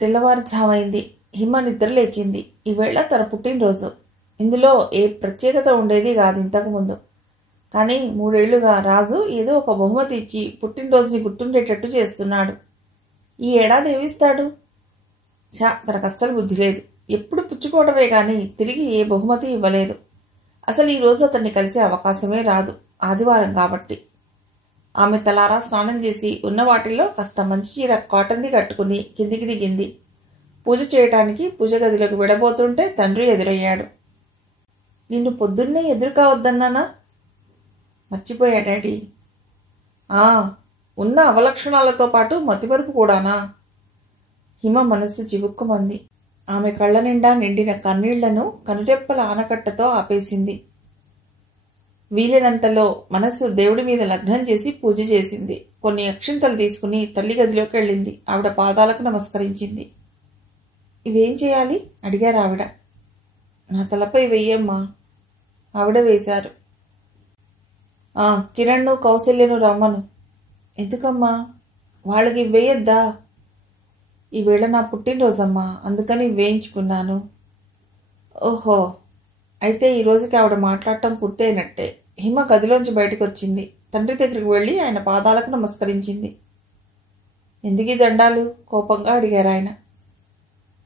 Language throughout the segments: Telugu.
తెల్లవారుజామైంది. హిమ నిద్ర లేచింది. ఈవేళ తన పుట్టినరోజు. ఇందులో ఏ ప్రత్యేకత ఉండేది కాదు ఇంతకుముందు. కానీ 3 ఏళ్లుగా రాజు ఏదో ఒక బహుమతి ఇచ్చి పుట్టినరోజుని గుర్తుండేటట్టు చేస్తున్నాడు. ఈ ఏడాది ఏమిస్తాడు? తనకు అస్సలు బుద్ధి లేదు. ఎప్పుడు పుచ్చుకోవడమే కానీ తిరిగి ఏ బహుమతి ఇవ్వలేదు. అసలు ఈరోజు అతన్ని కలిసే అవకాశమే రాదు, ఆదివారం కాబట్టి. ఆమె తలారా స్నానం చేసి ఉన్న వాటిల్లో కాస్త మంచి చీర కాటన్ది కట్టుకుని కిందికి దిగింది. పూజ చేయటానికి పూజ గదిలోకి విడబోతుంటే తండ్రి ఎదురయ్యాడు. నిన్ను పొద్దున్నే ఎదురు కావద్దన్నానా? మర్చిపోయా డాడీ. ఉన్న అవలక్షణాలతో పాటు మతిమరుపు కూడానా? హిమ మనస్సు చివుక్కుమంది. ఆమె కళ్ళ నిండా నిండిన కన్నీళ్లను కనురెప్పల ఆనకట్టతో ఆపేసింది. వీలైనంతలో మనస్సు దేవుడి మీద లగ్నం చేసి పూజ చేసింది. కొన్ని అక్షింతలు తీసుకుని తల్లి గదిలోకి వెళ్ళింది. ఆవిడ పాదాలకు నమస్కరించింది. ఇవేం చేయాలి అడిగారు ఆవిడ. నా తలపై వెయ్యమ్మా. ఆవిడ వేశారు. కిరణ్ను కౌశల్యను రమ్మను. ఎందుకమ్మా? వాళ్ళకి వేయద్దా? ఈవేళ నా పుట్టినరోజమ్మా, అందుకని వేయించుకున్నాను. ఓహో, అయితే ఈ రోజుకి ఆవిడ మాట్లాడటం పూర్తయినట్టే. హిమ గదిలోంచి బయటకు వచ్చింది. తండ్రి దగ్గరికి వెళ్ళి ఆయన పాదాలకు నమస్కరించింది. ఎందుకీ దండాలు? కోపంగా అడిగారు ఆయన.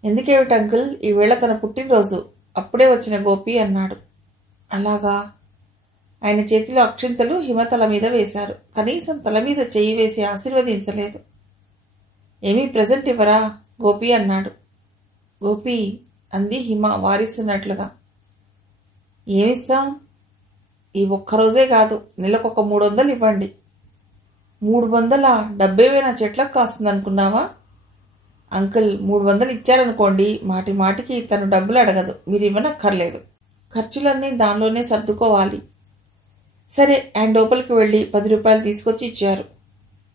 ఎందుకేమిటి అంకుల్, ఈవేళ తన పుట్టినరోజు, అప్పుడే వచ్చిన గోపి అన్నాడు. అలాగా? ఆయన చేతిలో అక్షింతలు హిమ తల మీద వేశారు. కనీసం తల మీద చెయ్యి వేసి ఆశీర్వదించలేదు. ఏమీ ప్రజెంట్ ఇవ్వరా? గోపి అన్నాడు. గోపి అంది హిమ వారిస్తున్నట్లుగా. ఏమిస్తాం? ఈ ఒక్కరోజే కాదు, నెలకొక 300 ఇవ్వండి. 300? డబ్బేమైనా చెట్లకు కాస్తుందనుకున్నావా? అంకుల్, 300 ఇచ్చారనుకోండి, మాటి మాటికి తను డబ్బులు అడగదు, మీరు ఇవ్వనక్కర్లేదు. ఖర్చులన్నీ దానిలోనే సర్దుకోవాలి. సరే, ఆయన లోపలికి వెళ్ళి 10 రూపాయలు తీసుకొచ్చి ఇచ్చారు.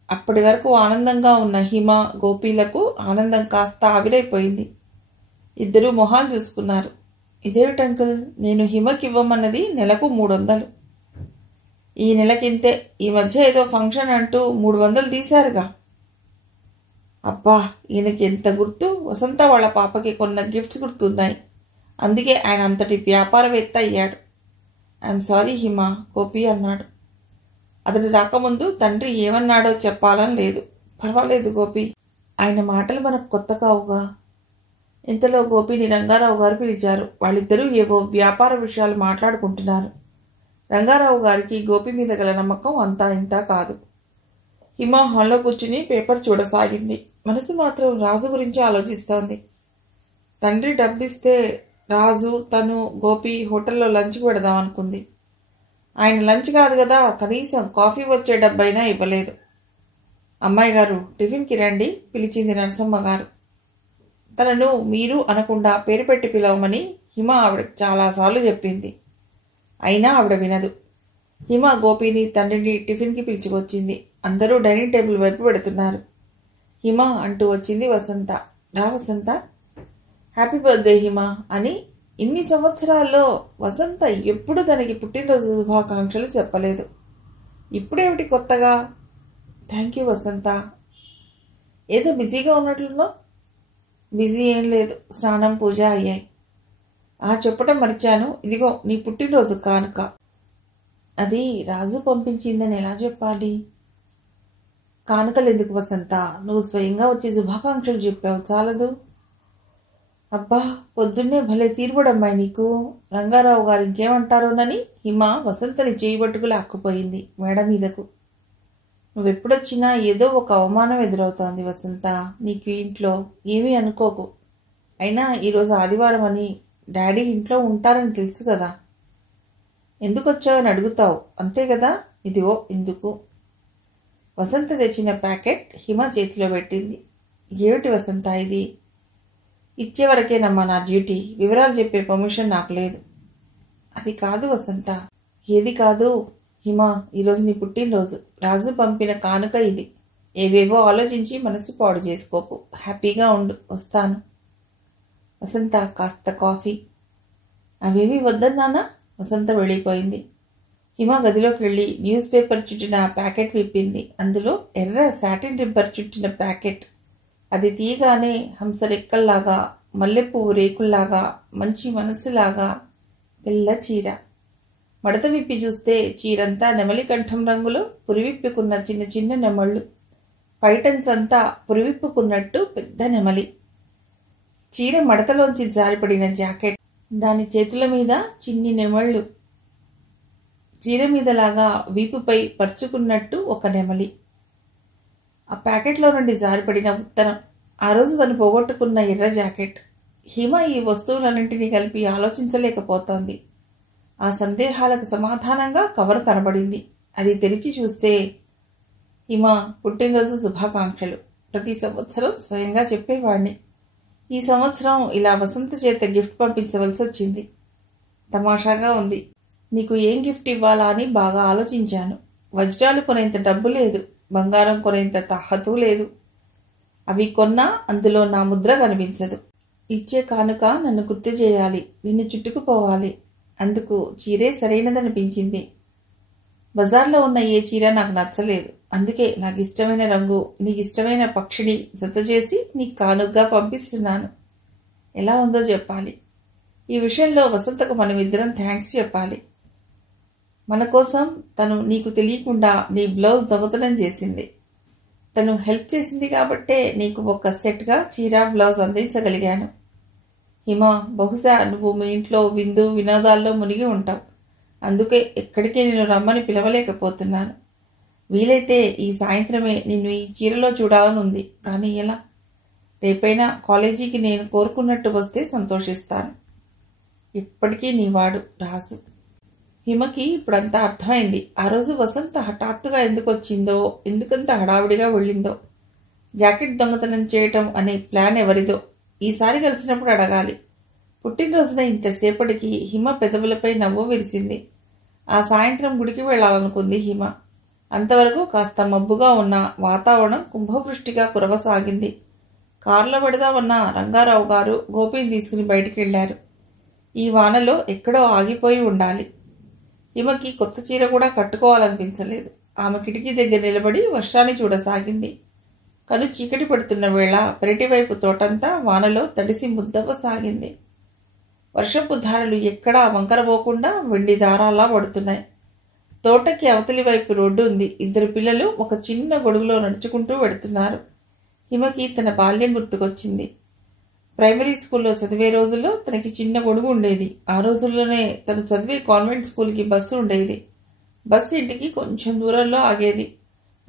అప్పటి వరకు ఆనందంగా ఉన్న హిమ, గోపీలకు ఆనందం కాస్త ఆవిరైపోయింది. ఇద్దరూ మొహాలు చూసుకున్నారు. ఇదేమిటి అంకుల్, నేను హిమకి ఇవ్వమన్నది నెలకు 300. ఈ నెలకింతే. ఈ మధ్య ఏదో ఫంక్షన్ అంటూ 300 తీశారుగా. అబ్బా, ఈయనకి ఎంత గుర్తు! వసంత వాళ్ళ పాపకి కొన్న గిఫ్ట్స్ గుర్తున్నాయి. అందుకే ఆయన అంతటి వ్యాపారవేత్త అయ్యాడు. ఐఎమ్ సారీ హిమ, గోపి అన్నాడు. అతడు రాకముందు తండ్రి ఏమన్నాడో చెప్పాలని లేదు. పర్వాలేదు గోపి, ఆయన మాటలు మనకు కొత్త కావుగా. ఇంతలో గోపిని రంగారావు గారు పిలిచారు. వాళ్ళిద్దరూ ఏవో వ్యాపార విషయాలు మాట్లాడుకుంటున్నారు. రంగారావు గారికి గోపి మీద గల నమ్మకం అంతా ఇంతా కాదు. హిమ హాల్లో కూర్చుని పేపర్ చూడసాగింది. మనసు మాత్రం రాజు గురించి ఆలోచిస్తోంది. తండ్రి డబ్బిస్తే రాజు, తను, గోపి హోటల్లో లంచ్కి పెడదామనుకుంది. ఆయన లంచ్ కాదు కదా, కనీసం కాఫీ వచ్చే డబ్బైనా ఇవ్వలేదు. అమ్మాయి గారు, టిఫిన్కి రండి, పిలిచింది నరసమ్మ గారు. తనను మీరు అనకుండా పేరు పెట్టి పిలవమని హిమ ఆవిడకి చాలాసార్లు చెప్పింది. అయినా ఆవిడ వినదు. హిమ గోపిని, తండ్రిని టిఫిన్కి పిలుచుకొచ్చింది. అందరూ డైనింగ్ టేబుల్ వైపు పెడుతున్నారు. హిమ అంటూ వచ్చింది వసంత. రా వసంత. హ్యాపీ బర్త్డే హిమ అని ఇన్ని సంవత్సరాల్లో వసంత ఎప్పుడు తనకి పుట్టినరోజు శుభాకాంక్షలు చెప్పలేదు. ఇప్పుడేమిటి కొత్తగా? థ్యాంక్ యూ వసంత. ఏదో బిజీగా ఉన్నట్లున్నావు. బిజీ ఏం లేదు, స్నానం, పూజ అయ్యాయి. చెప్పటం మర్చాను, ఇదిగో నీ పుట్టినరోజు కానుక. అది రాజు పంపించిందని ఎలా చెప్పాలి? కానుకలు ఎందుకు వసంత, నువ్వు స్వయంగా వచ్చి శుభాకాంక్షలు చెప్పావు చాలదు. అబ్బా, పొద్దున్నే భలే తీరుబడమ్మాయి నీకు. రంగారావు గారు ఇంకేమంటారోనని హిమ వసంతని చేయబట్టుకు లాక్కుపోయింది మేడ మీదకు. నువ్వెప్పుడొచ్చినా ఏదో ఒక అవమానం ఎదురవుతోంది వసంత నీకు ఇంట్లో. ఏమీ అనుకోకు. అయినా ఈరోజు ఆదివారం అని డాడీ ఇంట్లో ఉంటారని తెలుసు కదా. ఎందుకు వచ్చావని అడుగుతావు అంతే కదా. ఇదిగో ఇందుకు. వసంత తెచ్చిన ప్యాకెట్ హిమ చేతిలో పెట్టింది. ఏమిటి వసంత ఇది? ఇచ్చేవరకేనమ్మా నా డ్యూటీ, వివరాలు చెప్పే పర్మిషన్ నాకు లేదు. అది కాదు వసంత. ఏది కాదు? హిమ, ఈరోజు నీ పుట్టినరోజు. రాజు పంపిన కానుక ఇది. ఏవేవో ఆలోచించి మనసు పాడు చేసుకోకు. హ్యాపీగా ఉండు. వస్తాను. వసంత, కాస్త కాఫీ. అవేమీ వద్దన్నానా? వసంత వెళ్ళిపోయింది. హిమ గదిలోకి వెళ్ళి న్యూస్ పేపర్ చుట్టిన ప్యాకెట్ విప్పింది. అందులో ఎర్ర సాటిన్ రిబ్బర్ చుట్టిన ప్యాకెట్. అది తీయగానే హంసరెక్కల్లాగా, మల్లెపువ్వు రేకుల్లాగా, మంచి మనసులాగా తెల్ల చీర. మడత విప్పి చూస్తే చీరంతా నెమలి కంఠం రంగులో పురివిప్పుకున్న చిన్న చిన్న నెమళ్ళు, పైటన్సంతా పురివిప్పుకున్నట్టు పెద్ద నెమలి. చీర మడతలోంచి జారిపడిన జాకెట్, దాని చేతుల మీద చిన్ని నెమళ్ళు, చీర మీదలాగా వీపుపై పరుచుకున్నట్టు ఒక నెమలి. ఆ ప్యాకెట్లో నుండి జారిపడిన ఉత్తరం, ఆ రోజు తను పోగొట్టుకున్న ఎర్ర జాకెట్. హిమ ఈ వస్తువులన్నింటినీ కలిపి ఆలోచించలేకపోతోంది. ఆ సందేహాలకు సమాధానంగా కవర్ కనబడింది. అది తెరిచి చూస్తే, హిమ పుట్టినరోజు శుభాకాంక్షలు. ప్రతి సంవత్సరం స్వయంగా చెప్పేవాణ్ణి. ఈ సంవత్సరం ఇలా వసంత చేత గిఫ్ట్ పంపించవలసి వచ్చింది. తమాషాగా ఉంది. నీకు ఏం గిఫ్ట్ ఇవ్వాలా అని బాగా ఆలోచించాను. వజ్రాలు కొనేంత డబ్బు లేదు, బంగారం కొనేంత తాహతూ లేదు. అవి కొన్నా అందులో నా ముద్ర కనిపించదు. ఇచ్చే కానుక నన్ను గుర్తు చేయాలి, నిన్ను చుట్టుకుపోవాలి. అందుకు చీరే సరైనదనిపించింది. బజార్లో ఉన్న ఏ చీర నాకు నచ్చలేదు. అందుకే నాకు ఇష్టమైన రంగు, నీకు ఇష్టమైన పక్షిని జత చేసి నీకు కానుకగా పంపిస్తున్నాను. ఎలా ఉందో చెప్పాలి. ఈ విషయంలో వసంతకు మనమిద్దరం థ్యాంక్స్ చెప్పాలి. మన కోసం తను నీకు తెలియకుండా నీ బ్లౌజ్ దొంగతనం చేసింది. తను హెల్ప్ చేసింది కాబట్టే నీకు ఒక సెట్గా చీర బ్లౌజ్ అందించగలిగాను. హిమ, బహుశా నువ్వు మీ ఇంట్లో విందు వినోదాల్లో మునిగి ఉంటావు. అందుకే ఎక్కడికి నేను రమ్మని పిలవలేకపోతున్నాను. వీలైతే ఈ సాయంత్రమే నిన్ను ఈ చీరలో చూడాలనుంది. కానీ ఎలా? రేపైనా కాలేజీకి నేను కోరుకున్నట్టు వస్తే సంతోషిస్తాను. ఇప్పటికీ నీవాడు రాజు. హిమకి ఇప్పుడంతా అర్థమైంది. ఆ రోజు వసంత హఠాత్తుగా ఎందుకు వచ్చిందో, ఎందుకంత హడావుడిగా వెళ్ళిందో. జాకెట్ దొంగతనం చేయటం అనే ప్లాన్ ఎవరిదో ఈసారి కలిసినప్పుడు అడగాలి. పుట్టినరోజున ఇంతసేపటికి హిమ పెదవులపై నవ్వు విరిసింది. ఆ సాయంత్రం గుడికి వెళ్లాలనుకుంది హిమ. అంతవరకు కాస్త మబ్బుగా ఉన్న వాతావరణం కుంభవృష్టిగా కురవసాగింది. కారులో పెడదామన్న రంగారావు గారు గోపిని తీసుకుని బయటికి వెళ్లారు. ఈ వానలో ఎక్కడో ఆగిపోయి ఉండాలి. హిమకి కొత్త చీర కూడా కట్టుకోవాలనిపించలేదు. ఆమె కిటికీ దగ్గర నిలబడి వర్షాన్ని చూడసాగింది. కను చీకటి పడుతున్న వేళ పెరటివైపు తోటంతా వానలో తడిసి ముద్దవ్వసాగింది. వర్షపు ధారలు ఎక్కడా వంకరపోకుండా వెండి దారాలా పడుతున్నాయి. తోటకి అవతలి వైపు రోడ్డు ఉంది. ఇద్దరు పిల్లలు ఒక చిన్న గొడుగులో నడుచుకుంటూ వెడుతున్నారు. హిమకి తన బాల్యం గుర్తుకొచ్చింది. ప్రైమరీ స్కూల్లో చదివే రోజుల్లో తనకి చిన్న గొడుగు ఉండేది. ఆ రోజుల్లోనే తను చదివే కాన్వెంట్ స్కూల్కి బస్సు ఉండేది. బస్సు ఇంటికి కొంచెం దూరంలో ఆగేది.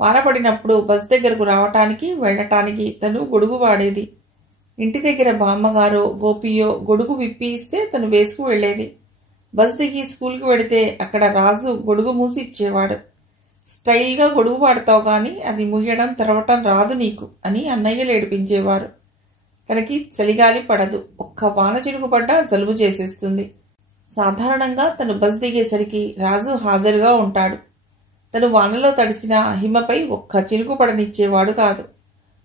వాన పడినప్పుడు బస్ దగ్గరకు రావటానికి వెళ్ళటానికి తను గొడుగు వాడేది. ఇంటి దగ్గర బామ్మగారో గోపియో గొడుగు విప్పి ఇస్తే తను వేసుకు వెళ్లేది. బస్ దిగి స్కూల్కి వెడితే అక్కడ రాజు గొడుగు మూసి ఇచ్చేవాడు. స్టైల్గా గొడుగు వాడతావు గాని అది ముయ్యడం తెరవటం రాదు నీకు అని అన్నయ్యలు ఏడిపించేవారు. తనకి చలిగాలి పడదు. ఒక్క వాన చినుకు పడ్డా జలుబు చేసేస్తుంది. సాధారణంగా తను బస్ దిగేసరికి రాజు హాజరుగా ఉంటాడు. తను వానలో తడిసిన హిమపై ఒక్క చినుకు పడనిచ్చేవాడు కాదు.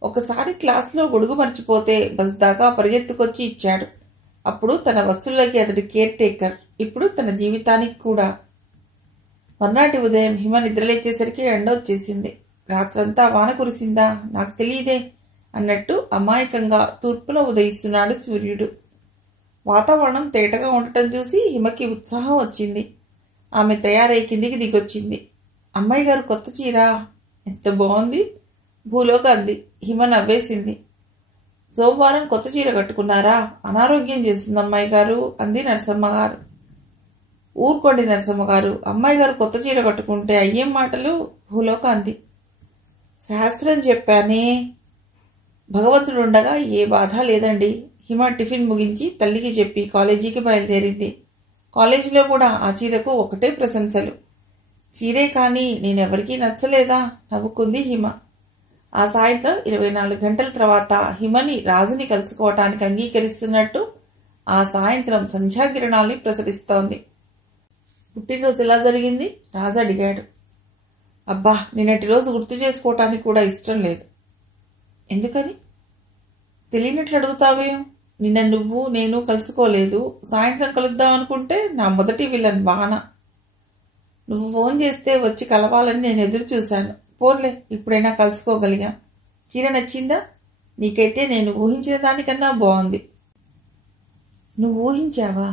ఒకసారి క్లాస్లో గొడుగు మర్చిపోతే బస్ దాకా పరిగెత్తుకొచ్చి ఇచ్చాడు. అప్పుడు తన వస్తువులకి అతడి కేర్ టేకర్. ఇప్పుడు తన జీవితానికి కూడా. మర్నాటి ఉదయం హిమ నిద్రలేచేసరికి ఎండ వచ్చేసింది. రాత్రంతా వాన కురిసిందా నాకు తెలియదే అన్నట్టు అమాయకంగా తూర్పులో ఉదయిస్తున్నాడు సూర్యుడు. వాతావరణం తేటగా ఉండటం చూసి హిమకి ఉత్సాహం వచ్చింది. ఆమె తయారై కిందికి దిగొచ్చింది. అమ్మాయి గారు కొత్త చీర ఎంత బాగుంది భూలోకి అంది. హిమ నవ్వేసింది. సోమవారం కొత్త చీర కట్టుకున్నారా? అనారోగ్యం చేస్తుంది అమ్మాయి గారు అంది నరసమ్మగారు. ఊరుకోండి నరసమ్మగారు, అమ్మాయి గారు కొత్త చీర కట్టుకుంటే అయ్యేం మాటలు భూలోక అంది. శాస్త్రం చెప్పానే, భగవంతుడుండగా ఏ బాధ లేదండి. హిమ టిఫిన్ ముగించి తల్లికి చెప్పి కాలేజీకి బయలుదేరింది. కాలేజీలో కూడా ఆ చీరకు ఒకటే ప్రశంసలు. చీరే కానీ నేనెవరికీ నచ్చలేదా నవ్వుకుంది హిమ. ఆ సాయంత్రం 24 గంటల తర్వాత హిమని రాజుని కలుసుకోవటానికి అంగీకరిస్తున్నట్టు ఆ సాయంత్రం సంధ్యాకిరణాల్ని ప్రసరిస్తోంది. పుట్టినరోజు ఎలా జరిగింది? రాజు అడిగాడు. అబ్బా, నిన్నటి రోజు గుర్తు చేసుకోవటానికి కూడా ఇష్టం లేదు. ఎందుకని? తెలియనట్లు అడుగుతావేం? నిన్న నువ్వు నేను కలుసుకోలేదు. సాయంత్రం కలుద్దాం అనుకుంటే నా మొదటి విలన్ వాన. నువ్వు ఫోన్ చేస్తే వచ్చి కలవాలని నేను ఎదురు చూశాను. పోన్లే, ఇప్పుడైనా కలుసుకోగలిగా. చీర నచ్చిందా? నీకైతే నేను ఊహించిన దానికన్నా బాగుంది. నువ్వు ఊహించావా?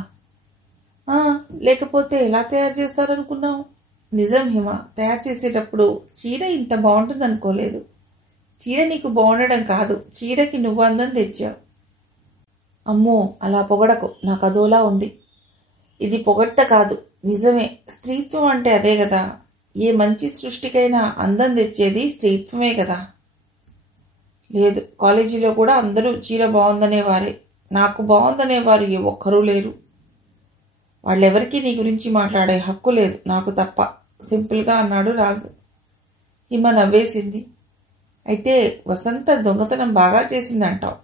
లేకపోతే ఎలా తయారు చేస్తారనుకున్నావు? నిజం హిమ, తయారు చేసేటప్పుడు చీర ఇంత బాగుంటుంది అనుకోలేదు. చీర నీకు బాగుండడం కాదు, చీరకి నువ్వు అందం తెచ్చావు. అమ్మో, అలా పొగడకు, నాకు అదోలా ఉంది. ఇది పొగట్ట కాదు, నిజమే. స్త్రీత్వం అంటే అదే కదా. ఏ మంచి సృష్టికైనా అందం తెచ్చేది స్త్రీత్వమే కదా. లేదు, కాలేజీలో కూడా అందరూ చీర బాగుందనేవారే. నాకు బాగుందనేవారు ఒక్కరూ లేరు. వాళ్ళెవరికీ నీ గురించి మాట్లాడే హక్కు లేదు, నాకు తప్ప, సింపుల్గా అన్నాడు రాజు. హిమ నవ్వేసింది. అయితే వసంత దొంగతనం బాగా చేసిందంటావు?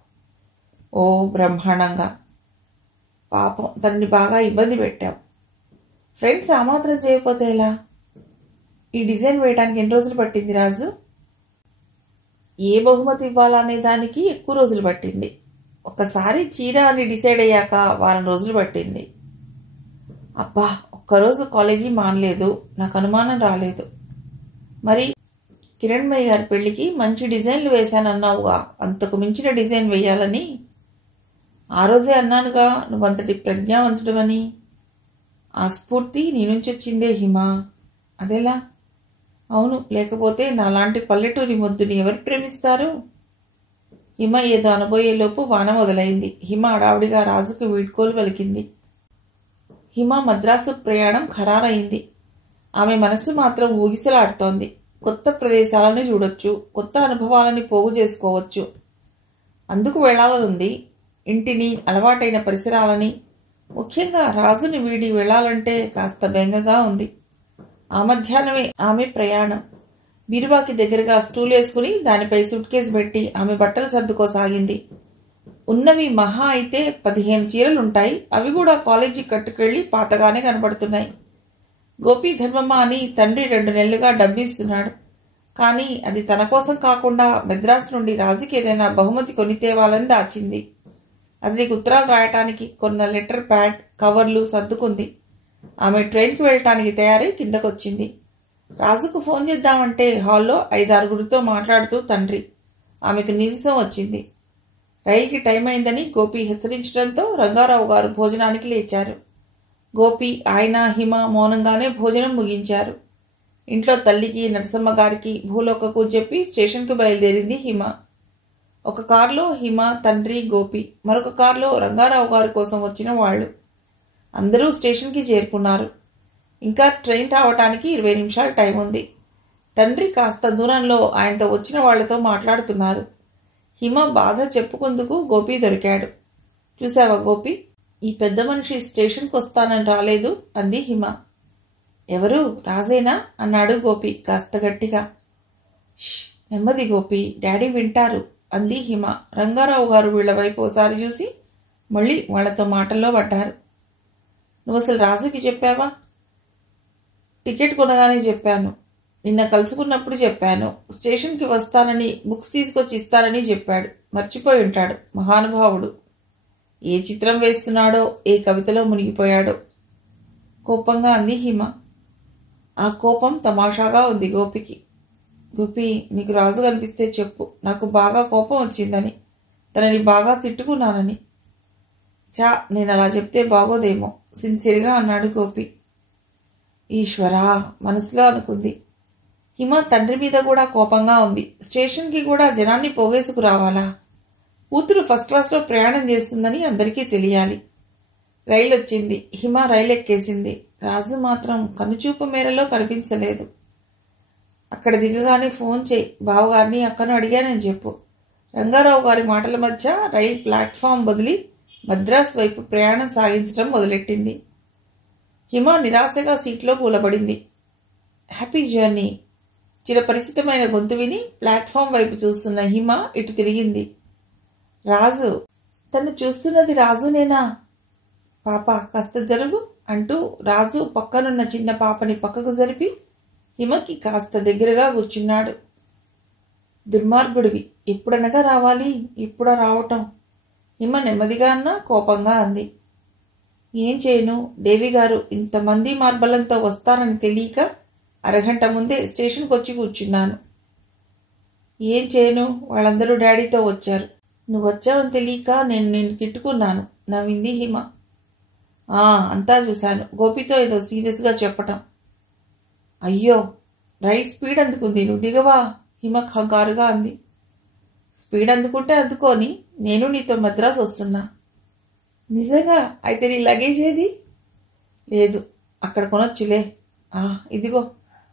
ఓ బ్రహ్మాండంగా. పాపం, తనని బాగా ఇబ్బంది పెట్టావు. ఫ్రెండ్స్ ఆ మాత్రం చేయకపోతే ఎలా? ఈ డిజైన్ వేయడానికి ఎన్ని రోజులు పట్టింది రాజు? ఏ బహుమతి ఇవ్వాలా అనే దానికి ఎక్కువ రోజులు పట్టింది. ఒక్కసారి చీర అని డిసైడ్ అయ్యాక వారం రోజులు పట్టింది. అబ్బా, ఒక్కరోజు కాలేజీ మానలేదు, నాకు అనుమానం రాలేదు. మరి కిరణ్మయ్య గారి పెళ్లికి మంచి డిజైన్లు వేశానన్నావుగా, అంతకు మించిన డిజైన్ వేయాలని. ఆ రోజే అన్నానుగా నువ్వంతటి ప్రజ్ఞావంతుడవని. ఆ స్ఫూర్తి నీ నుంచి వచ్చిందే హిమ. అదెలా? అవును, లేకపోతే నాలాంటి పల్లెటూరి మొద్దుని ఎవరు ప్రేమిస్తారు? హిమ ఏదో అనబోయేలోపు వాన మొదలైంది. హిమ అడావుడిగా రాజుకు వీడ్కోలు పలికింది. హిమ మద్రాసు ప్రయాణం ఖరారైంది. ఆమె మనసు మాత్రం ఊగిసలాడుతోంది. కొత్త ప్రదేశాలను చూడొచ్చు, కొత్త అనుభవాలని పోగు చేసుకోవచ్చు. అందుకు వెళ్లాలనుంది. ఇంటిని, అలవాటైన పరిసరాలని, ముఖ్యంగా రాజుని వీడి వెళ్లాలంటే కాస్త బెంగగా ఉంది. ఆ మధ్యాహ్నమే ఆమె ప్రయాణం. బీరువాకి దగ్గరగా స్టూల్ వేసుకుని దానిపై సూట్ కేసు పెట్టి ఆమె బట్టలు సర్దుకోసాగింది. ఉన్నవి మహా అయితే 15 చీరలుంటాయి. అవి కూడా కాలేజీకి కట్టుకెళ్లి పాతగానే కనపడుతున్నాయి. గోపీ ధర్మమ్మ అని తండ్రి 2 నెలలుగా డబ్బిస్తున్నాడు. కానీ అది తన కోసం కాకుండా మెద్రాసు నుండి రాజుకి ఏదైనా బహుమతి కొని తేవాలని దాచింది. అతనికి ఉత్తరాలు రాయటానికి కొన్న లెటర్ ప్యాడ్, కవర్లు సర్దుకుంది. ఆమె ట్రైన్కి వెళ్ళటానికి తయారై కిందకొచ్చింది. రాజుకు ఫోన్ చేద్దామంటే హాల్లో 5-6 మాట్లాడుతూ తండ్రి. ఆమెకు నీరసం వచ్చింది. రైలుకి టైం అయిందని గోపి హెచ్చరించడంతో రంగారావు గారు భోజనానికి లేచారు. గోపి, ఆయన, హిమ మౌనంగానే భోజనం ముగించారు. ఇంట్లో తల్లికి, నరసమ్మ గారికి, భూలోకకు చెప్పి స్టేషన్కి బయలుదేరింది హిమ. ఒక కారులో హిమ, తండ్రి, గోపి, మరొక కారులో రంగారావు గారి కోసం వచ్చిన వాళ్ళు. అందరూ స్టేషన్కి చేరుకున్నారు. ఇంకా ట్రైన్ రావటానికి 20 నిమిషాలు టైం ఉంది. తండ్రి కాస్త దూరంలో ఆయనతో వచ్చిన వాళ్లతో మాట్లాడుతున్నారు. హిమ బాధ చెప్పుకుందుకు గోపి దొరికాడు. చూసావా గోపి, ఈ పెద్ద మనిషి స్టేషన్కి వస్తానని రాలేదు అంది హిమ. ఎవరు, రాజేనా అన్నాడు గోపి కాస్త గట్టిగా. నెమ్మది గోపి, డాడీ వింటారు అంది హిమ. రంగారావు గారు వీళ్ల వైపు ఒకసారి చూసి మళ్ళీ వాళ్లతో మాటల్లో పడ్డారు. నువ్వు అసలు రాజుకి చెప్పావా? టికెట్ కొనగానే చెప్పాను. నిన్న కలుసుకున్నప్పుడు చెప్పాను. స్టేషన్కి వస్తానని, బుక్స్ తీసుకొచ్చి ఇస్తానని చెప్పాడు. మర్చిపోయి ఉంటాడు మహానుభావుడు. ఏ చిత్రం వేస్తున్నాడో, ఏ కవితలో మునిగిపోయాడో కోపంగా అంది హిమ. ఆ కోపం తమాషాగా ఉంది గోపికి. గోపి, నీకు రాజు కనిపిస్తే చెప్పు, నాకు బాగా కోపం వచ్చిందని, తనని బాగా తిట్టుకున్నానని. నేను అలా చెప్తే బాగోదేమో సిన్సియర్గా అన్నాడు గోపి. ఈశ్వరా, మనసులో అనుకుంది. హిమ తండ్రి మీద కూడా కోపంగా ఉంది. స్టేషన్కి కూడా జనాన్ని పోగేసుకురావాలా? కూతురు ఫస్ట్ క్లాస్లో ప్రయాణం చేస్తుందని అందరికీ తెలియాలి. రైలు వచ్చింది. హిమ రైలు ఎక్కేసింది. రాజు మాత్రం కనుచూపు మేరలో కనిపించలేదు. అక్కడ దిగగానే ఫోన్ చేయి, బావగారిని అక్కను అడిగానని చెప్పు. రంగారావు గారి మాటల మధ్య రైలు ప్లాట్ఫామ్ వదిలి మద్రాస్ వైపు ప్రయాణం సాగించడం మొదలెట్టింది. హిమ నిరాశగా సీట్లో కూలబడింది. హ్యాపీ జర్నీ చిరపరిచితమైన గొంతు విని ప్లాట్ఫామ్ వైపు చూస్తున్న హిమ ఇటు తిరిగింది. రాజు. తను చూస్తున్నది రాజునేనా? పాప కాస్త జరుగు అంటూ రాజు పక్కనున్న చిన్న పాపని పక్కకు జరిపి హిమకి కాస్త దగ్గరగా కూర్చున్నాడు. దుర్మార్గుడివి, ఎప్పుడనగా రావాలి, ఇప్పుడా రావటం? హిమ నెమ్మదిగా అన్నా కోపంగా అంది. ఏం చేయను, దేవి గారు ఇంతమంది మార్బలంతో వస్తారని తెలియక అరగంట ముందే స్టేషన్కి వచ్చి కూర్చున్నాను. ఏం చేయను, వాళ్ళందరూ డాడీతో వచ్చారు. నువ్వు వచ్చావని తెలియక నేను నిన్ను తిట్టుకున్నాను, నవ్వింది హిమ. అంతా చూశాను. గోపితో ఏదో సీరియస్గా చెప్పటం. అయ్యో, రైల్ స్పీడ్ అందుకుంది, నువ్వు దిగవా? హిమ కంగారుగా అంది. స్పీడ్ అందుకుంటే అందుకోని, నేను నీతో మద్రాసు వస్తున్నా. నిజంగా? అయితే నీ లగేజ్ ఏది? లేదు, అక్కడ కొనొచ్చులే. ఇదిగో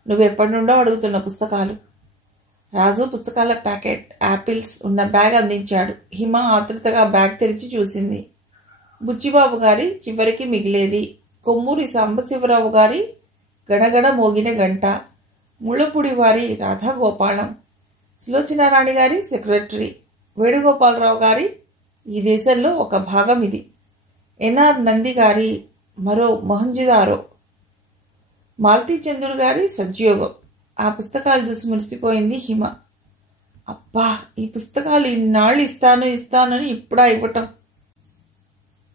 నువ్వెప్పటి నుండో అడుగుతున్న పుస్తకాలు. రాజు పుస్తకాల ప్యాకెట్, యాపిల్స్ ఉన్న బ్యాగ్ అందించాడు. హిమ ఆతృతగా బ్యాగ్ తెరిచి చూసింది. బుచ్చిబాబు గారి చివరికి మిగిలేది, కొమ్మూరి సాంబశివరావు గారి గడగడ మోగిన గంట, ముళ్ళపూడి వారి రాధాగోపాలం, సులోచనారాణి గారి సెక్రటరీ, వేణుగోపాలరావు గారి ఈ దేశంలో ఒక భాగం ఇది, ఎన్ఆర్ నంది గారి మరో మొహంజదారో, మాలతీచంద్రుడు గారి సద్యోగం. ఆ పుస్తకాలు చూసి మురిసిపోయింది హిమ. అబ్బా, ఈ పుస్తకాలు ఇన్నాళ్ళు ఇస్తానని ఇప్పుడా ఇవ్వటం?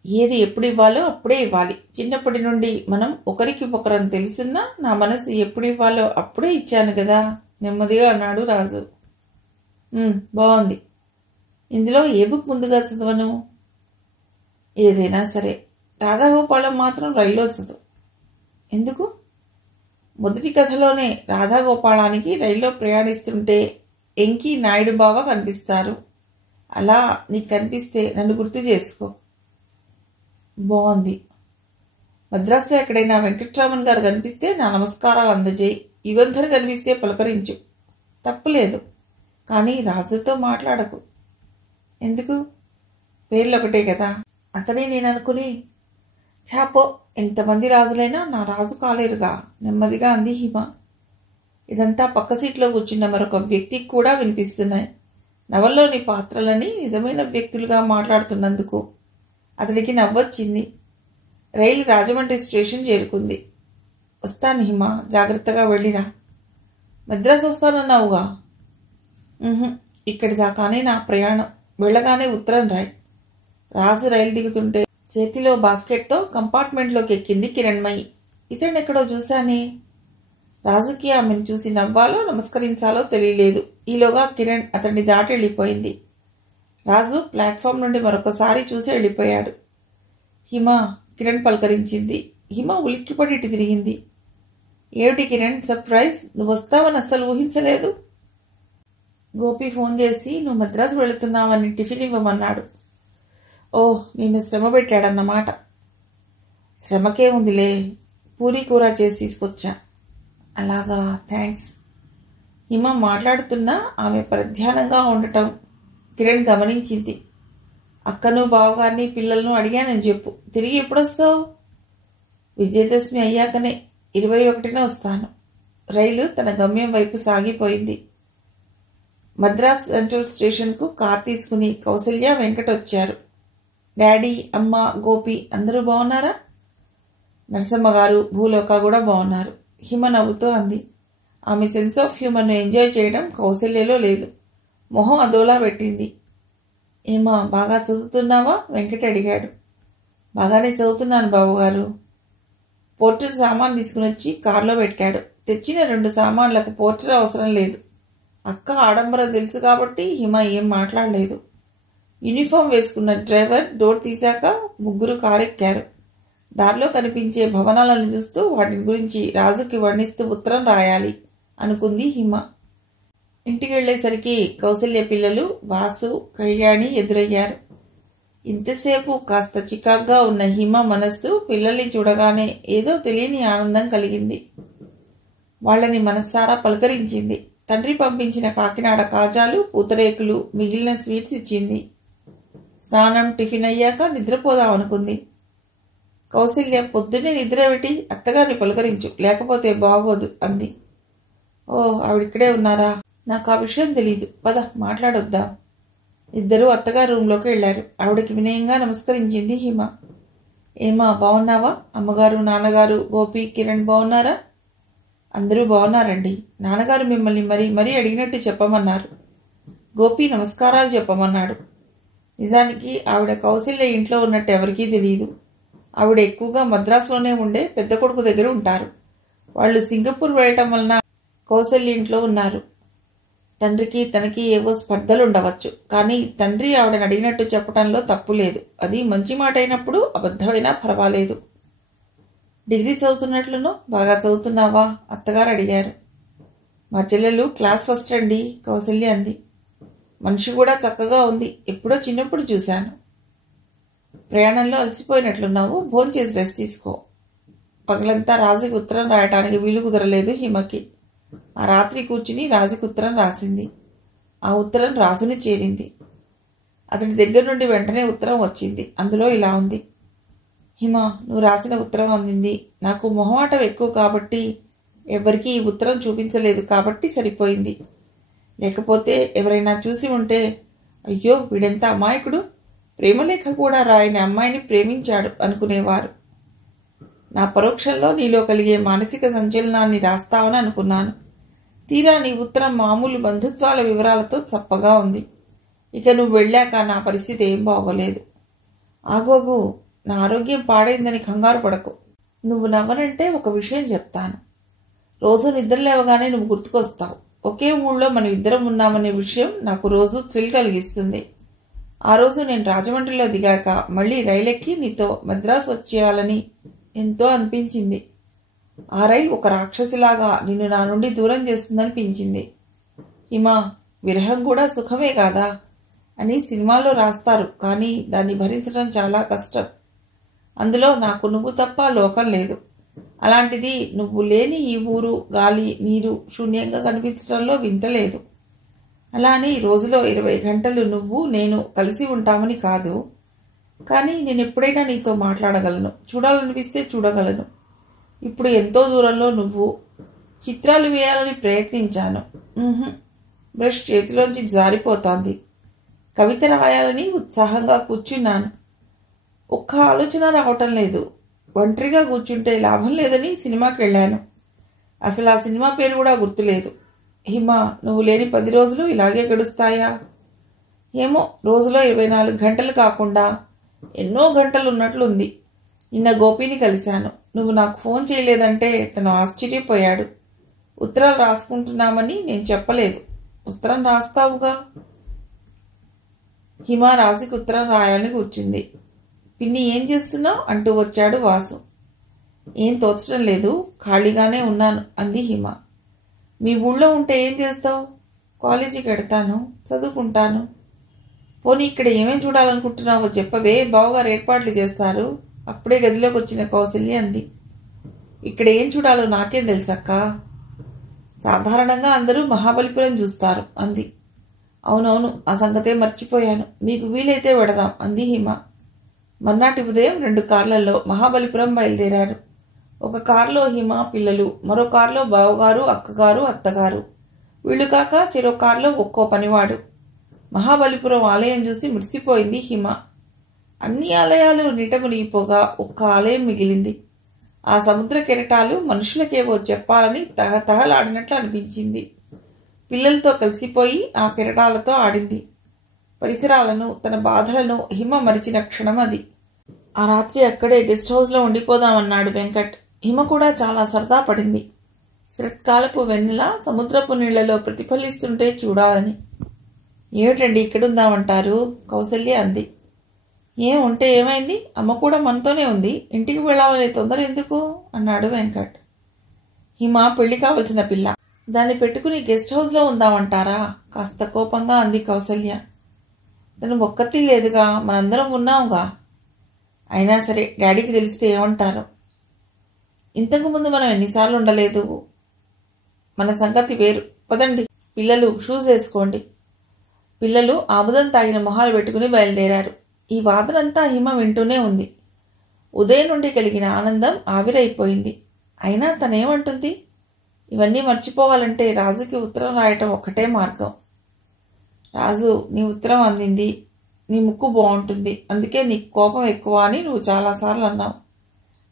ఏది ఎప్పుడు ఇవ్వాలో అప్పుడే ఇవ్వాలి. చిన్నప్పటి నుండి మనం ఒకరికి ఒకరని తెలుసున్నా నా మనసు ఎప్పుడు ఇవ్వాలో అప్పుడే ఇచ్చాను కదా, నెమ్మదిగా అన్నాడు రాజు. బాగుంది. ఇందులో ఏ బుక్ ముందుగా చదవను? ఏదైనా సరే, రాధాగోపాలం మాత్రం రైల్లో చదువు. ఎందుకు? మొదటి కథలోనే రాధాగోపాలానికి రైల్లో ప్రయాణిస్తుంటే ఎంకి నాయుడు బావ కనిపిస్తారు. అలా నీకు కనిపిస్తే నన్ను గుర్తు చేసుకో. బాగుంది. మద్రాసులో ఎక్కడైనా వెంకట్రామన్ గారు కనిపిస్తే నా నమస్కారాలు అందజేయి. యుగంధర్ కనిపిస్తే పలకరించు. తప్పులేదు, కానీ రాజుతో మాట్లాడకు. ఎందుకు? పేర్లు ఒకటే కదా. అతనే నేను అనుకుని. చాపో, ఎంతమంది రాజులైనా నా రాజు కాలేరుగా, నెమ్మదిగా అంది హిమ. ఇదంతా పక్క సీట్లో కూర్చున్న మరొక వ్యక్తికి కూడా వినిపిస్తున్నాయి. నవల్లోని పాత్రలని నిజమైన వ్యక్తులుగా మాట్లాడుతున్నందుకు అతడికి నవ్వొచ్చింది. రైలు రాజమండ్రి స్టేషన్ చేరుకుంది. వస్తాను హిమ, జాగ్రత్తగా వెళ్ళిరా. మద్రాసు వస్తానన్నావుగా? ఇక్కడి దాకానే నా ప్రయాణం. వెళ్ళగానే ఉత్తరం రాయ్. రాజు రైలు దిగుతుంటే చేతిలో బాస్కెట్తో కంపార్ట్మెంట్లోకి ఎక్కింది కిరణ్మయి. ఇతడిని ఎక్కడో చూశానే. రాజుకి ఆమెను చూసి నవ్వాలో నమస్కరించాలో తెలియలేదు. ఈలోగా కిరణ్ అతన్ని దాటి వెళ్ళిపోయింది. రాజు ప్లాట్ఫామ్ నుండి మరొకసారి చూసి వెళ్ళిపోయాడు. హిమ, కిరణ్ పలకరించింది. హిమ ఉలిక్కిపడి ఇటు తిరిగింది. ఏమిటి కిరణ్, సర్ప్రైజ్? నువ్వు వస్తావని అస్సలు ఊహించలేదు. గోపి ఫోన్ చేసి నువ్వు మద్రాసు వెళుతున్నావని టిఫిన్ ఇవ్వమన్నాడు. నిన్ను శ్రమ పెట్టాడన్నమాట. శ్రమకే ఉందిలే, పూరీ కూర చేసి తీసుకొచ్చా. అలాగా, థ్యాంక్స్. హిమ మాట్లాడుతున్నా ఆమె ప్రధ్యానంగా ఉండటం కిరణ్ గమనించింది. అక్కను, బావగారిని, పిల్లలను అడిగానని చెప్పు. తిరిగి ఎప్పుడొస్తావు? విజయదశమి అయ్యాకనే, 21న వస్తాను. రైలు తన గమ్యం వైపు సాగిపోయింది. మద్రాస్ సెంట్రల్ స్టేషన్కు కార్ తీసుకుని కౌసల్య, వెంకట్ వచ్చారు. డాడీ, అమ్మ, గోపి అందరూ బాగున్నారా? నరసమ్మ గారు, భూలోక కూడా బాగున్నారు. హిమ నవ్వుతూ అంది. ఆమె సెన్స్ ఆఫ్ హ్యూమర్ను ఎంజాయ్ చేయడం కౌసల్యలో లేదు. మొహం అదోలా పెట్టింది. ఏమా, బాగా చదువుతున్నావా? వెంకట్ అడిగాడు. బాగానే చదువుతున్నాను బాబుగారు. పోర్టర్ సామాన్ తీసుకుని వచ్చి కారులో పెట్టాడు. తెచ్చిన 2 సామాన్లకు పోర్టర్ అవసరం లేదు. అక్క ఆడంబరం తెలుసు కాబట్టి హిమ ఏం మాట్లాడలేదు. యూనిఫామ్ వేసుకున్న డ్రైవర్ డోర్ తీశాక ముగ్గురు కారెక్కారు. దారిలో కనిపించే భవనాలను చూస్తూ వాటి గురించి రాజుకి వర్ణిస్తూ ఉత్తరం రాయాలి అనుకుంది హిమ. ఇంటికి వెళ్లేసరికి కౌసల్య పిల్లలు వాసు, కళ్యాణి ఎదురయ్యారు. ఇంతసేపు కాస్త చికాగ్గా ఉన్న హిమ మనస్సు పిల్లల్ని చూడగానే ఏదో తెలియని ఆనందం కలిగింది. వాళ్ళని మనస్సారా పలకరించింది. తండ్రి పంపించిన కాకినాడ కాజాలు, పూతరేకులు, మిగిలిన స్వీట్స్ ఇచ్చింది. స్నానం, టిఫిన్ అయ్యాక నిద్రపోదామనుకుంది. కౌసల్య పొద్దున్నే నిద్రపెట్టి అత్తగారిని పలకరించు, లేకపోతే బాగోదు అంది. ఆవిడిక్కడే ఉన్నారా? నాకు ఆ విషయం తెలీదు. పద మాట్లాడొద్దాం. ఇద్దరూ అత్తగారు రూంలోకి వెళ్లారు. ఆవిడకి వినయంగా నమస్కరించింది హిమ. ఏమా, బాగున్నావా? అమ్మగారు, నాన్నగారు, గోపి, కిరణ్ బాగున్నారా? అందరూ బాగున్నారండి. నాన్నగారు మిమ్మల్ని మరీ అడిగినట్టు చెప్పమన్నారు. గోపి నమస్కారాలు చెప్పమన్నాడు. నిజానికి ఆవిడ కౌసల్య ఇంట్లో ఉన్నట్టు ఎవరికీ తెలియదు. ఆవిడ ఎక్కువగా మద్రాసులోనే ఉండే పెద్ద కొడుకు దగ్గర ఉంటారు. వాళ్ళు సింగపూర్ వెళ్ళటం వలన కౌసల్య ఇంట్లో ఉన్నారు. తండ్రికి తనకి ఏవో స్పర్ధలుండవచ్చు, కానీ తండ్రి ఆవిడని అడిగినట్టు చెప్పడంలో తప్పు లేదు. అది మంచి మాట అయినప్పుడు అబద్ధమైనా పర్వాలేదు. డిగ్రీ చదువుతున్నట్లును. బాగా చదువుతున్నావా? అత్తగారు అడిగారు. మా చెల్లెలు క్లాస్ ఫస్ట్ అండి, కౌసల్య అంది. మనిషి కూడా చక్కగా ఉంది. ఎప్పుడో చిన్నప్పుడు చూశాను. ప్రయాణంలో అలసిపోయినట్లున్నావు, భోంచేసి రెస్ట్ తీసుకో. పగలంతా రాజుకి ఉత్తరం రాయటానికి వీలు కుదరలేదు హిమకి. ఆ రాత్రి కూర్చుని రాజుకి ఉత్తరం రాసింది. ఆ ఉత్తరం రాజుని చేరింది. అతని దగ్గర నుండి వెంటనే ఉత్తరం వచ్చింది. అందులో ఇలా ఉంది. హిమ, నువ్వు రాసిన ఉత్తరం అందింది. నాకు మొహమాటం ఎక్కువ కాబట్టి ఎవరికీ ఈ ఉత్తరం చూపించలేదు కాబట్టి సరిపోయింది. లేకపోతే ఎవరైనా చూసి ఉంటే, అయ్యో వీడెంత అమాయకుడు, ప్రేమలేఖ కూడా రాయని అమ్మాయిని ప్రేమించాడు అనుకునేవారు. నా పరోక్షంలో నీలో కలిగే మానసిక సంచలనాన్ని రాస్తావని అనుకున్నాను. తీరా నీ ఉత్తరం మామూలు బంధుత్వాల వివరాలతో చప్పగా ఉంది. ఇక నువ్వు వెళ్ళాక నా పరిస్థితి ఏం బాగోలేదు. ఆగోగు, నా ఆరోగ్యం పాడైందని కంగారు పడకు. నువ్వు నవ్వనంటే ఒక విషయం చెప్తాను. రోజు నిద్ర లేవగానే నువ్వు గుర్తుకొస్తావు. ఒకే ఊళ్ళో మనం ఇద్దరం ఉన్నామనే విషయం నాకు రోజు థ్రిల్ కలిగిస్తుంది. ఆ రోజు నేను రాజమండ్రిలో దిగాక మళ్ళీ రైలెక్కి నీతో మద్రాసు వచ్చేయాలని ఎంతో అనిపించింది. ఆ రైలు ఒక రాక్షసిలాగా నిన్ను నా నుండి దూరం చేస్తుందనిపించింది. హిమా, విరహం కూడా సుఖమే కాదా అని సినిమాలో రాస్తారు, కానీ దాన్ని భరించడం చాలా కష్టం. అందులో నాకు నువ్వు తప్ప లోకం లేదు. అలాంటిది నువ్వు లేని ఈ ఊరు, గాలి, నీరు శూన్యంగా కనిపించడంలో వింతలేదు. అలా అని రోజులో 20 గంటలు నువ్వు నేను కలిసి ఉంటామని కాదు, కానీ నేను ఎప్పుడైనా నీతో మాట్లాడగలను, చూడాలనిపిస్తే చూడగలను. ఇప్పుడు ఎంతో దూరంలో నువ్వు. చిత్రాలు వేయాలని ప్రయత్నించాను, బ్రష్ చేతిలోంచి జారిపోతోంది. కవిత రాయాలని ఉత్సాహంగా కూర్చున్నాను, ఒక్క ఆలోచన రావటం లేదు. ఒంటరిగా కూర్చుంటే లాభం లేదని సినిమాకి వెళ్ళాను. అసలు ఆ సినిమా పేరు కూడా గుర్తులేదు. హిమ, నువ్వు లేని 10 రోజులు ఇలాగే గడుస్తాయా? ఏమో, రోజులో 24 గంటలు కాకుండా ఎన్నో గంటలు ఉన్నట్లుంది. నిన్న గోపిని కలిశాను. నువ్వు నాకు ఫోన్ చేయలేదంటే తను ఆశ్చర్యపోయాడు. ఉత్తరాలు రాసుకుంటున్నామని నేను చెప్పలేదు. ఉత్తరం రాస్తావుగా. హిమ రాజుకి ఉత్తరం రాయాలని కూర్చుంది. పిన్ని, ఏం చేస్తున్నావు అంటూ వచ్చాడు వాసు. ఏం తోచడం లేదు, ఖాళీగానే ఉన్నాను అంది హిమ. మీ ఊళ్ళో ఉంటే ఏం చేస్తావు? కాలేజీకి వెడతాను, చదువుకుంటాను. పోనీ ఇక్కడ ఏమేం చూడాలనుకుంటున్నావో చెప్పవే, బావగారు ఏర్పాట్లు చేస్తారు. అప్పుడే గదిలోకి వచ్చిన కౌసల్య అంది. ఇక్కడ ఏం చూడాలో నాకేం తెలుసక్క. సాధారణంగా అందరూ మహాబలిపురం చూస్తారు అంది. అవునవును, ఆ సంగతే మర్చిపోయాను. మీకు వీలైతే వెడదాం అంది హిమ. మర్నాటి ఉదయం 2 కార్లలో మహాబలిపురం బయలుదేరారు. ఒక కారులో హిమ, పిల్లలు, మరో కారులో బావగారు, అక్కగారు, అత్తగారు. వీళ్ళు కాక చెరో కారులో ఒక్కో పనివాడు. మహాబలిపురం ఆలయం చూసి మురిసిపోయింది హిమ. అన్ని ఆలయాలు నీట మునిగిపోగా ఒక్క ఆలయం మిగిలింది. ఆ సముద్ర కెరటాలు మనుషులకేవో చెప్పాలని తహతహలాడినట్లు అనిపించింది. పిల్లలతో కలిసిపోయి ఆ కెరటాలతో ఆడింది. పరిసరాలను, తన బాధలను హిమ మరిచిన క్షణం అది. ఆ రాత్రి అక్కడే గెస్ట్ హౌస్లో ఉండిపోదామన్నాడు వెంకట్. హిమ కూడా చాలా సరదా పడింది. శరత్కాలపు వెన్నెల సముద్రపు నీళ్లలో ప్రతిఫలిస్తుంటే చూడాలని. ఏమిటండి ఇక్కడుందామంటారు? కౌసల్య అంది. ఏం ఉంటే ఏమైంది, అమ్మ కూడా మనతోనే ఉంది, ఇంటికి వెళ్ళాలనే తొందర ఎందుకు అన్నాడు వెంకట్. హిమ పెళ్లి కావలసిన పిల్ల, దాన్ని పెట్టుకుని గెస్ట్ హౌస్లో ఉందామంటారా? కాస్త కోపంగా అంది కౌసల్య. తను ఒక్కతి లేదుగా, మనందరం ఉన్నావుగా. అయినా సరే డాడీకి తెలిస్తే ఏమంటారో. ఇంతకుముందు మనం ఎన్నిసార్లు ఉండలేదు. మన సంగతి వేరు. పదండి పిల్లలు, షూస్ వేసుకోండి. పిల్లలు ఆముదం తాగిన మొహాలు పెట్టుకుని బయలుదేరారు. ఈ వాదనంతా హిమ వింటూనే ఉంది. ఉదయం నుండి కలిగిన ఆనందం ఆవిరైపోయింది. అయినా తనేమంటుంది? ఇవన్నీ మర్చిపోవాలంటే రాజుకి ఉత్తరం రాయటం ఒక్కటే మార్గం. రాజు, నీ ఉత్తరం అందింది, నీ ముక్కు బాగుంటుంది, అందుకే నీకు కోపం ఎక్కువ అని నువ్వు చాలాసార్లు అన్నావు.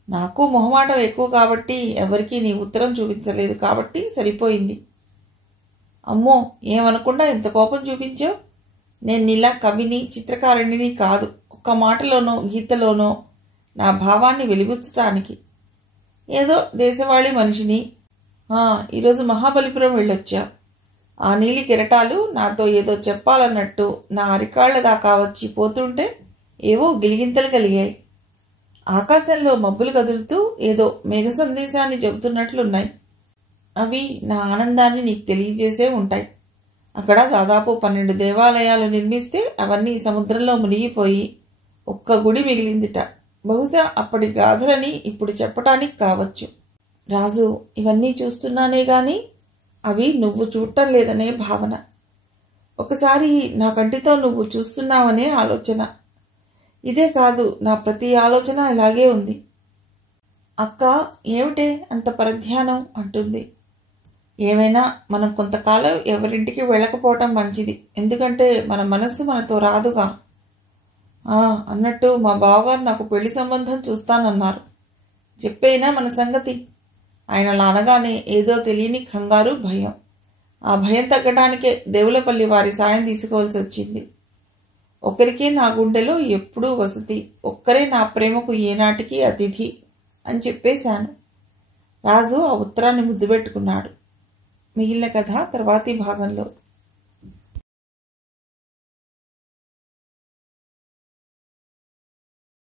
నాకు మొహమాటం ఎక్కువ కాబట్టి ఎవరికీ నీ ఉత్తరం చూపించలేదు కాబట్టి సరిపోయింది. అమ్మో, ఏమనకుండా ఇంత కోపం చూపించావు? నేను నీలా కవిని, చిత్రకారుణిని కాదు. ఒక్క మాటలోనో గీతలోనో నా భావాన్ని వెలిబుచ్చటానికి. ఏదో దేశవాళీ మనిషిని. ఈరోజు మహాబలిపురం వెళ్ళొచ్చా. ఆ నీలి కెరటాలు నాతో ఏదో చెప్పాలన్నట్టు నా అరికాళ్ల దాకా వచ్చి పోతుంటే ఏవో గిలిగింతలు కలిగాయి. ఆకాశంలో మబ్బులు కదులుతూ ఏదో మేఘ సందేశాన్ని చెబుతున్నట్లున్నాయి. అవి నా ఆనందాన్ని నీకు తెలియజేసే ఉంటాయి. అక్కడ దాదాపు 12 దేవాలయాలు నిర్మిస్తే అవన్నీ సముద్రంలో మునిగిపోయి ఒక్క గుడి మిగిలిందిట. బహుశా అప్పటి గాథలని ఇప్పుడు చెప్పటానికి కావచ్చు. రాజు, ఇవన్నీ చూస్తున్నానే గాని అవి నువ్వు చూడటం లేదనే భావన. ఒకసారి నా కంటితో నువ్వు చూస్తున్నావనే ఆలోచన. ఇదే కాదు, నా ప్రతి ఆలోచన ఇలాగే ఉంది. అక్క, ఏమిటే అంత పరధ్యానం అంటుంది. ఏమైనా మనం కొంతకాలం ఎవరింటికి వెళ్ళకపోవటం మంచిది. ఎందుకంటే మన మనస్సు మనతో రాదుగా. అన్నట్టు మా బావగారు నాకు పెళ్లి సంబంధం చూస్తానన్నారు. చెప్పేనా మన సంగతి? ఆయన అనగానే ఏదో తెలియని కంగారు, భయం. ఆ భయం తగ్గడానికే దేవులపల్లి వారి సాయం తీసుకోవాల్సి వచ్చింది. ఒకరికే నా గుండెలో ఎప్పుడూ వసతి, ఒక్కరే నా ప్రేమకు ఏనాటికి అతిథి అని చెప్పేశాను. రాజు ఆ ఉత్తరాన్ని ముద్దు పెట్టుకున్నాడు. మిగిలిన కథ తర్వాతి భాగంలో.